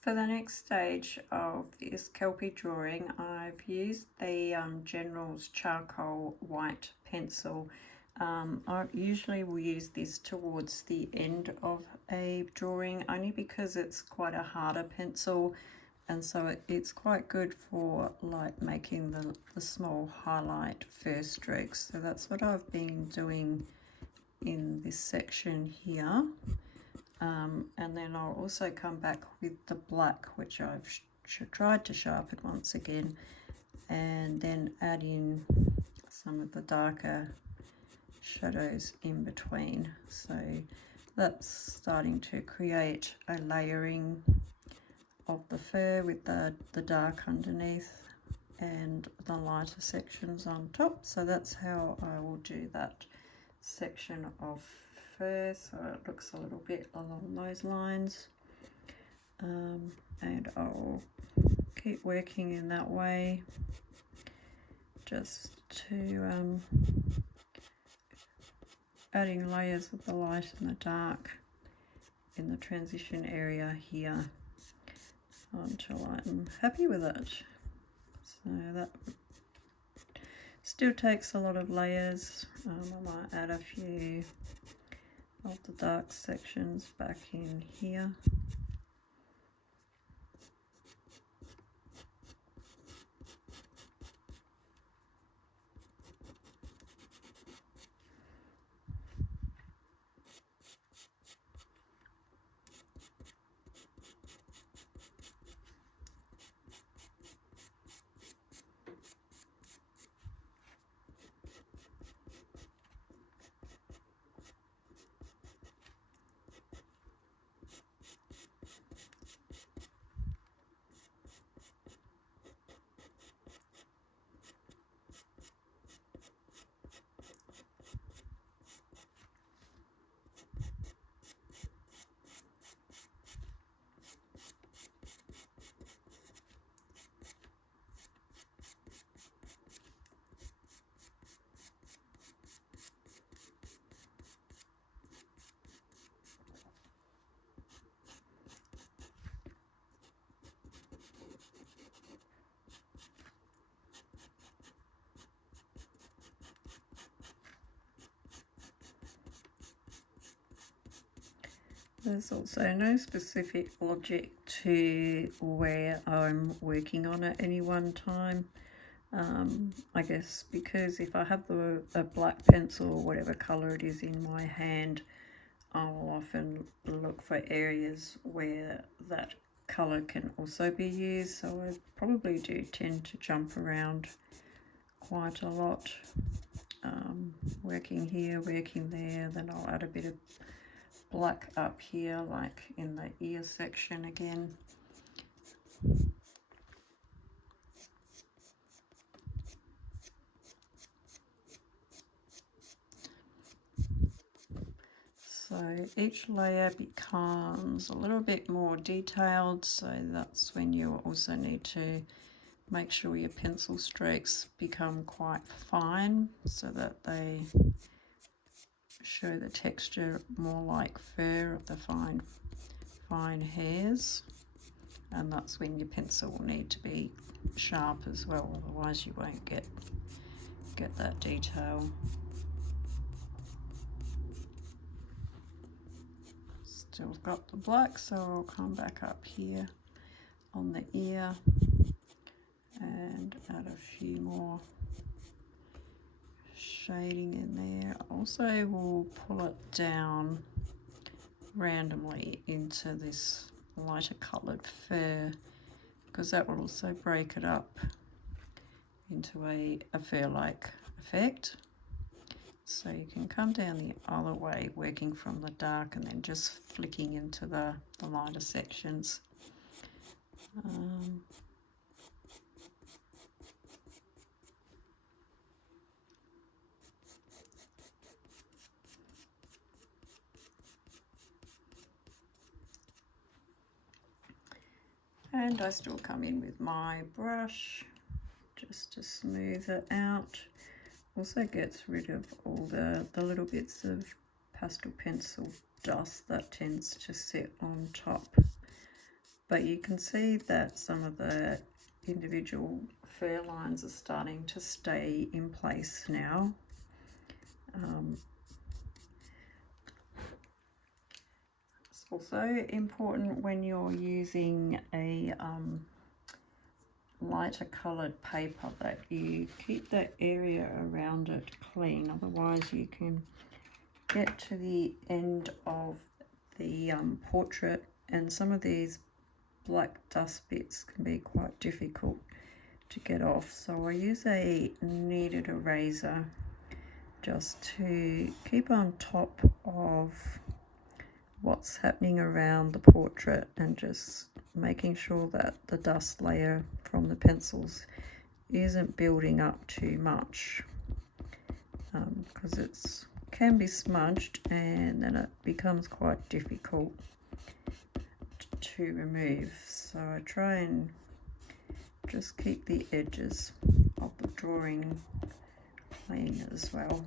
For the next stage of this Kelpie drawing, I've used the General's charcoal white pencil. I usually will use this towards the end of a drawing, only because it's quite a harder pencil, and so it's quite good for like making the small highlight first strokes. So that's what I've been doing in this section here. And then I'll also come back with the black, which I've tried to sharpen once again, and then add in some of the darker shadows in between. So that's starting to create a layering of the fur with the dark underneath and the lighter sections on top. So that's how I will do that section of fur, so it looks a little bit along those lines, and I'll keep working in that way just to adding layers of the light and the dark in the transition area here until I'm happy with it. So that still takes a lot of layers. I might add a few of the dark sections back in here. There's also no specific logic to where I'm working on at any one time. I guess because if I have a black pencil or whatever colour it is in my hand, I'll often look for areas where that colour can also be used. So I probably do tend to jump around quite a lot, working here, working there, then I'll add a bit of black up here, like in the ear section again. So each layer becomes a little bit more detailed, so that's when you also need to make sure your pencil strokes become quite fine so that they show the texture more like fur of the fine hairs, and that's when your pencil will need to be sharp as well, otherwise you won't get that detail. Still got the black, so I'll come back up here on the ear and add a few more shading in there. Also will pull it down randomly into this lighter coloured fur, because that will also break it up into a fur-like effect. So you can come down the other way, working from the dark and then just flicking into the lighter sections. And I still come in with my brush just to smooth it out. Also gets rid of all the little bits of pastel pencil dust that tends to sit on top but you can see that some of the individual fur lines are starting to stay in place now. It's also important when you're using a lighter coloured paper that you keep that area around it clean, otherwise you can get to the end of the portrait and some of these black dust bits can be quite difficult to get off. So I use a kneaded eraser just to keep on top of what's happening around the portrait and just making sure that the dust layer from the pencils isn't building up too much, because it can be smudged and then it becomes quite difficult to remove. So I try and just keep the edges of the drawing clean as well.